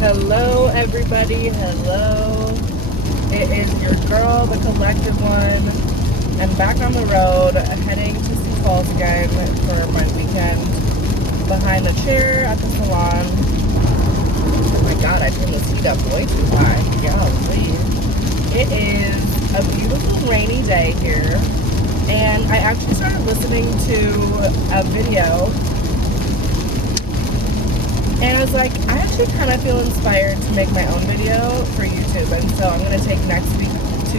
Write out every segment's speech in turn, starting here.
Hello, everybody. Hello. It is your girl, the collective one. I'm back on the road, heading to Sioux Falls again for my weekend. Behind the chair at the salon. Oh my god, I turned this heat up way too high. Golly. It is a beautiful rainy day here. And I actually started listening to a video. And I was like, I actually kind of feel inspired to make my own video for YouTube. And so I'm going to take next week to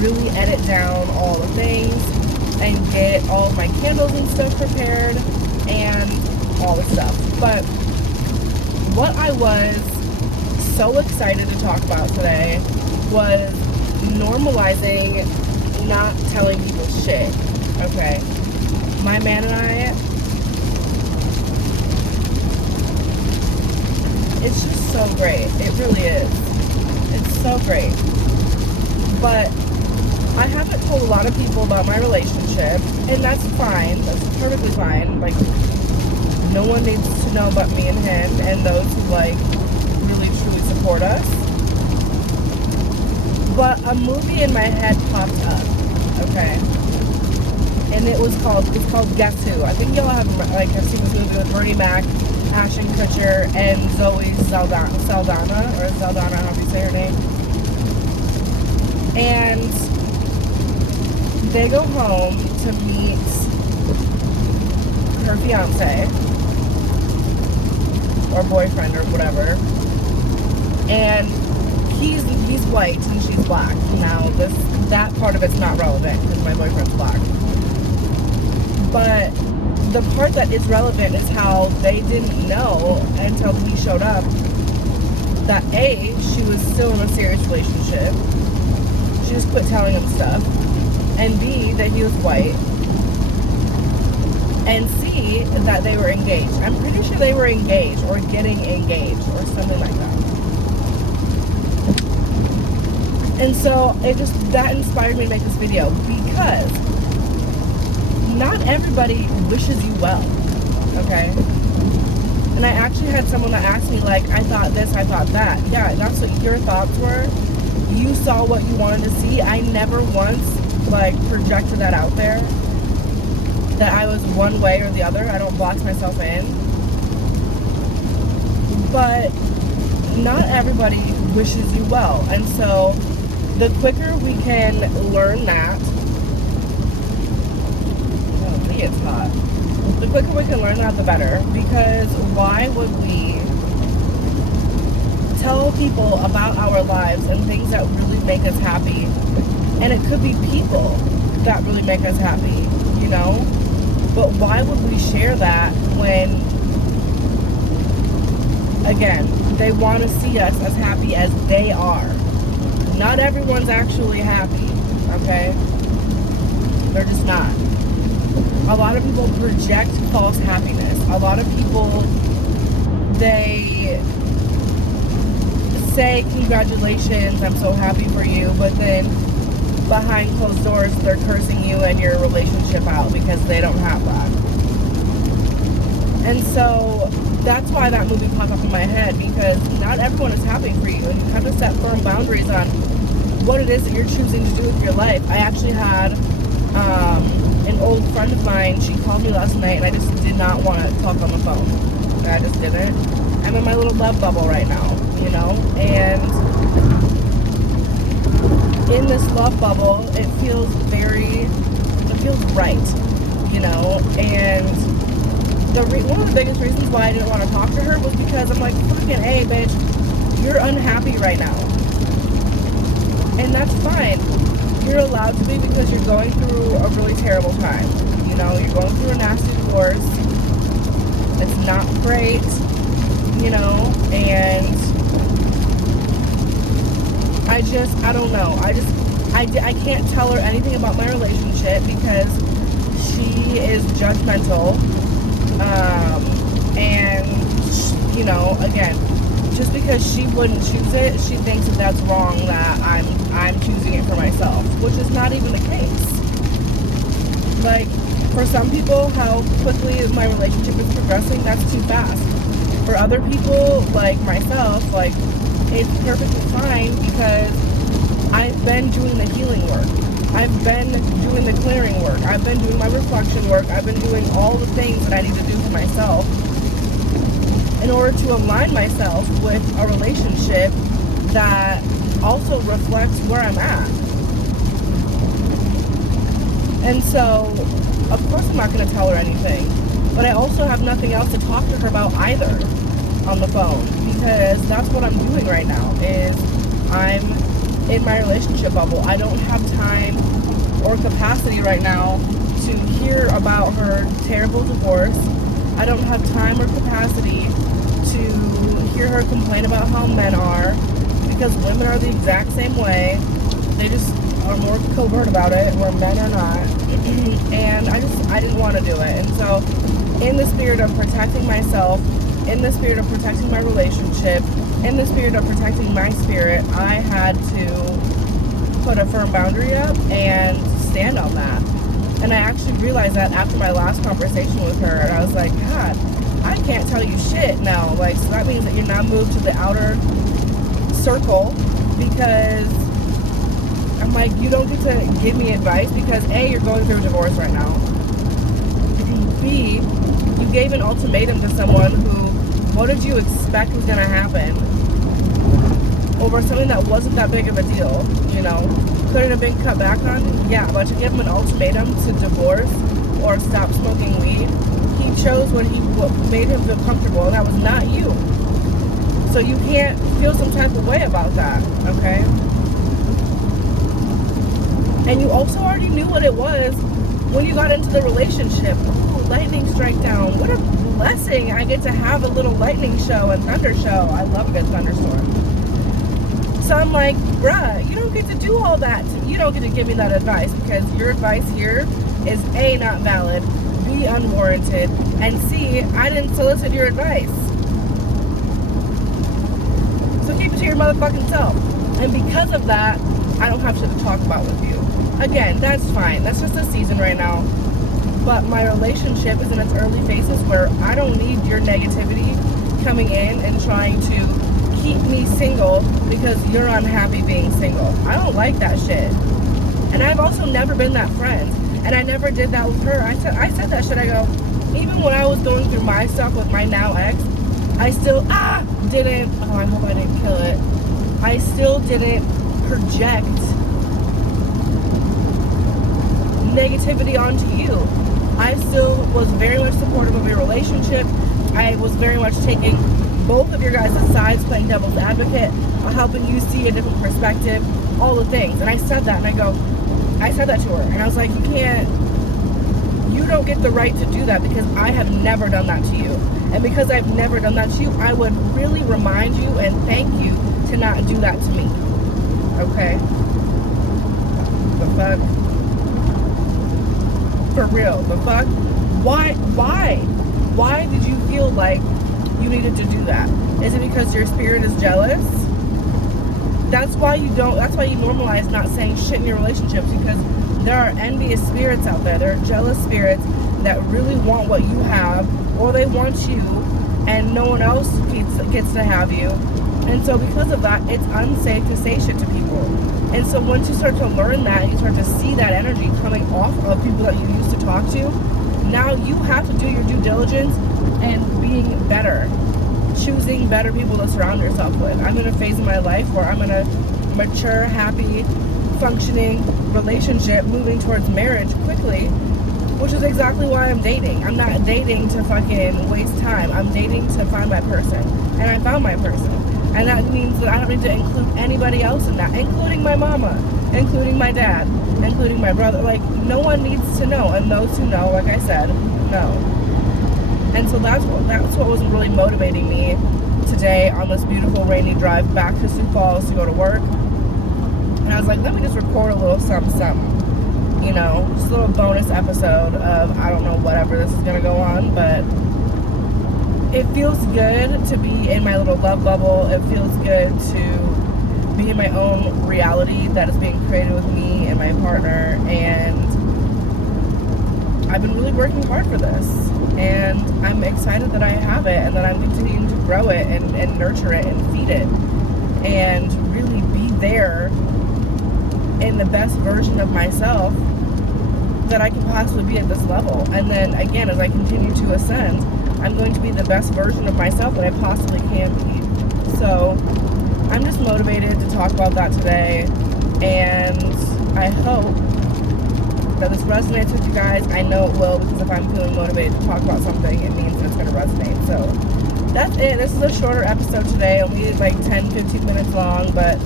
really edit down all the things and get all of my candles and stuff prepared and all the stuff. But what I was so excited to talk about today was normalizing not telling people shit. Okay. My man and I, it's just so great. It really is. It's so great. But I haven't told a lot of people about my relationship, and that's fine. That's perfectly fine. Like, no one needs to know about me and him and those who, like, really truly support us. But a movie in my head popped up, okay? And it's called Guess Who. I think y'all have seen this movie with Bernie Mac, Ashton Kutcher, and Zoe Saldana, however you say her name. And they go home to meet her fiance, or boyfriend, or whatever. And he's white and she's black. Now, that part of it's not relevant because my boyfriend's black. But the part that is relevant is how they didn't know until he showed up that A, she was still in a serious relationship. She just quit telling him stuff. And B, that he was white. And C, that they were engaged. I'm pretty sure they were engaged or getting engaged or something like that. And so that inspired me to make this video because not everybody wishes you well, okay? And I actually had someone that asked me, like, I thought this, I thought that. Yeah, that's what your thoughts were. You saw what you wanted to see. I never once, projected that out there, that I was one way or the other. I don't box myself in. But not everybody wishes you well. And so the quicker we can learn that, it's hot. The quicker we can learn that, the better. Because why would we tell people about our lives and things that really make us happy? And it could be people that really make us happy, you know? But why would we share that when, again, they want to see us as happy as they are? Not everyone's actually happy, okay? They're just not. A lot of people project false happiness. A lot of people, they say, congratulations, I'm so happy for you, but then behind closed doors, they're cursing you and your relationship out because they don't have that. And so that's why that movie popped up in my head, because not everyone is happy for you, and you have to set firm boundaries on what it is that you're choosing to do with your life. I actually had an old friend of mine, she called me last night, and I just did not want to talk on the phone. I just didn't. I'm in my little love bubble right now, you know? And in this love bubble, it feels right, you know? And one of the biggest reasons why I didn't want to talk to her was because I'm like, fucking A, bitch, you're unhappy right now. And that's fine. You're allowed to be, because you're going through a really terrible time. You know, you're going through a nasty divorce. It's not great, you know, and I don't know. I can't tell her anything about my relationship because she is judgmental. And, you know, again, just because she wouldn't choose it, she thinks that that's wrong, that I'm choosing it for myself, which is not even the case. Like, for some people, how quickly my relationship is progressing, that's too fast. For other people, like myself, like, it's perfectly fine because I've been doing the healing work. I've been doing the clearing work. I've been doing my reflection work. I've been doing all the things that I need to do for myself in order to align myself with a relationship that also reflects where I'm at. And so, of course I'm not going to tell her anything. But I also have nothing else to talk to her about either on the phone, because that's what I'm doing right now, is I'm in my relationship bubble. I don't have time or capacity right now to hear about her terrible divorce. I don't have time or capacity to hear her complain about how men are, because women are the exact same way. They just are more covert about it, where men are not. And I didn't want to do it. And so, in the spirit of protecting myself, in the spirit of protecting my relationship, in the spirit of protecting my spirit, I had to put a firm boundary up and stand on that. And I actually realized that after my last conversation with her, and I was like, God, I can't tell you shit now. Like, so that means that you're now moved to the outer circle, because I'm like, you don't get to give me advice because A, you're going through a divorce right now. B, you gave an ultimatum to someone who, what did you expect was going to happen over something that wasn't that big of a deal, you know? Could it have been cut back on? Yeah, but to give him an ultimatum to divorce or stop smoking weed, he chose what made him feel comfortable, and that was not you. So you can't feel some type of way about that, okay? And you also already knew what it was when you got into the relationship. Ooh, lightning strike down. What a blessing. I get to have a little lightning show and thunder show. I love a good thunderstorm. So I'm like, bruh, you don't get to do all that. You don't get to give me that advice, because your advice here is A, not valid, B, unwarranted, and C, I didn't solicit your advice. So keep it to your motherfucking self. And because of that, I don't have shit to talk about with you. Again, that's fine. That's just a season right now. But my relationship is in its early phases where I don't need your negativity coming in and trying to keep me single because you're unhappy being single. I don't like that shit. And I've also never been that friend. And I never did that with her. I said that shit. I go, even when I was going through my stuff with my now ex, I still didn't, oh, I hope I didn't kill it. I still didn't project negativity onto you. I still was very much supportive of your relationship. I was very much taking both of your guys' sides, playing devil's advocate, helping you see a different perspective, all the things. And I said that, and I said that to her, and I was like, you don't get the right to do that, because I have never done that to you. And because I've never done that to you, I would really remind you and thank you to not do that to me. Okay? The fuck? For real, the fuck? Why? Why did you feel like you needed to do that? Is it because your spirit is jealous? That's why you normalize not saying shit in your relationships, because there are envious spirits out there. There are jealous spirits that really want what you have, or they want you and no one else gets to have you. And so because of that, it's unsafe to say shit to people. And so once you start to learn that, and you start to see that energy coming off of people that you used to talk to, now you have to do your due diligence and being better, choosing better people to surround yourself with. I'm in a phase in my life where I'm in a mature, happy, functioning relationship, moving towards marriage quickly, which is exactly why I'm dating. I'm not dating to fucking waste time. I'm dating to find my person. And I found my person. And that means that I don't need to include anybody else in that, including my mama, including my dad, including my brother. Like, no one needs to know. And those who know, like I said, know. And so that's what was really motivating me today on this beautiful rainy drive back to Sioux Falls to go to work. And I was like, let me just record a little something. You know, just a little bonus episode of, I don't know, whatever this is going to go on, but it feels good to be in my little love bubble. It feels good to be in my own reality that is being created with me and my partner, and I've been really working hard for this. And I'm excited that I have it and that I'm continuing to grow it and nurture it and feed it and really be there in the best version of myself that I can possibly be at this level. And then again, as I continue to ascend, I'm going to be the best version of myself that I possibly can be. So I'm just motivated to talk about that today, and I hope that this resonates with you guys. I know it will, because if I'm feeling motivated to talk about something, it means that it's going to resonate. So that's it. This is a shorter episode today, only like 10-15 minutes long, but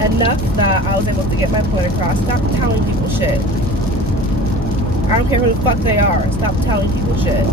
enough that I was able to get my point across. Stop telling people shit. I don't care who the fuck they are. Stop telling people shit.